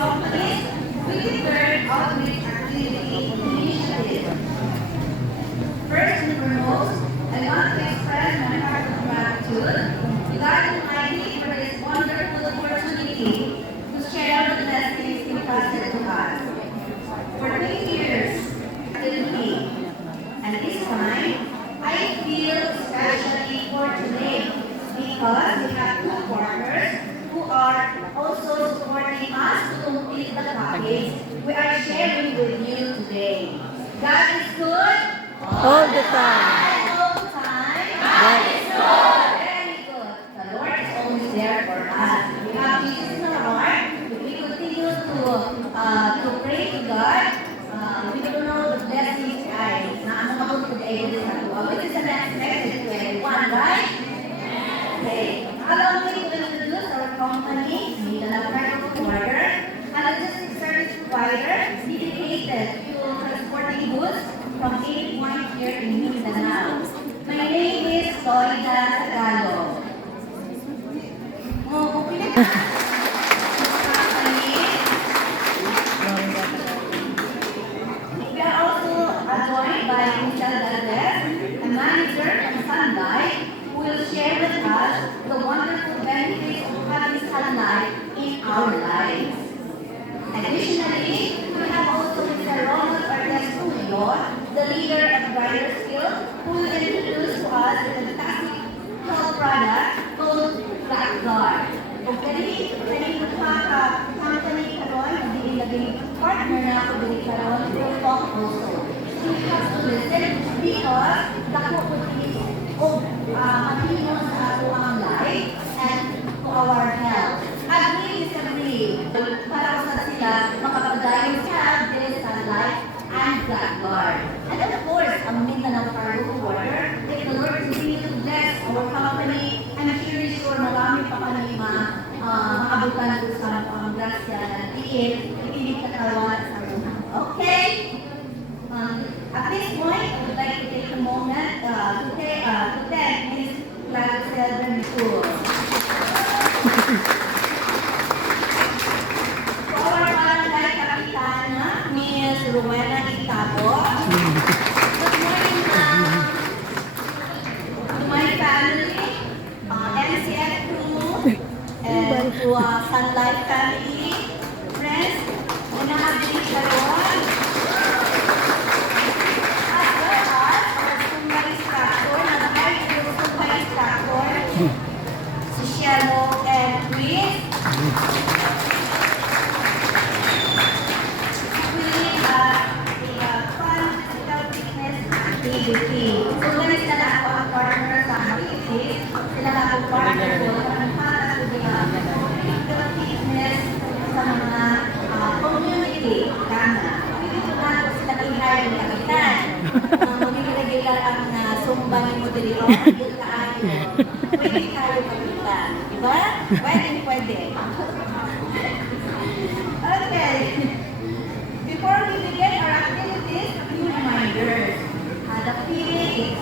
companies with the third outreach activity initiative. First and foremost, I want to express my heartfelt gratitude regarding my need for this wonderful opportunity to share the blessings entrusted to us. For 3 years, till me, and this time, I feel especially for today because we have two partners who are also supporting us to complete the package we are sharing with you today. God is good All the time. all the time. God is good. Very good. The Lord is always there for us. We have Jesus in our heart. If we continue to pray to God, we don't know the blessings ay nakakabot ko dahil sa tuwa. Which is an expected to everyone, right? Okay. Allow me to introduce our company, Mindanao Cargo Forwarder, a logistics service provider dedicated to transporting goods from any point here in Mindanao. My name is Florida Tagalog. We are also joined by Michelle Galvez, a manager from Sunlight, who will share with us the wonderful benefits of having sunlight in our lives. Additionally, we have also Mr. Ronald Ortiz Julio, the leader of Brighter Skill, who will introduce to us the fantastic health product called Black Guard. Okay, kanina pa company karon, hindi naging partner na ako din karon, will talk also. So we have to listen because dako po din matino sa ato ang life and to our health. Agree, disagree. Para sa sila, makapag-dive sa this sunlight and Black Guard. And of course, ang Mindanao Cargo Forwarder, if the Lord continue to bless our company, I'm sure marami pa kami makabutan ko sa pang-grasya na tiit, hindi katawan sa una. Okay? At this point, I would like to take a moment to thank Ms. Claricel Bernicur. Our barangay kapitana, Ms. Rowena Itabo. Good morning, ma'am. To my family, NCF crew, and to Sunlight family, friends, na nakabili karon. As well as our Sumba instructor, nag-hire yung Sumba instructor, si Shelo and Chris. Activity. So, ganit na lang ako ang partner sa activity. Sila ako partner ko para sa physical fitness sa mga community. Kama. Dito na ako sila i-hire ng kapitan. Mag-regular ang sumba ni Modelo. Yung kaayo. Pwede kayo kapitan. Diba? Pwede. Okay. Before we begin our activities, a few reminders. The feeling is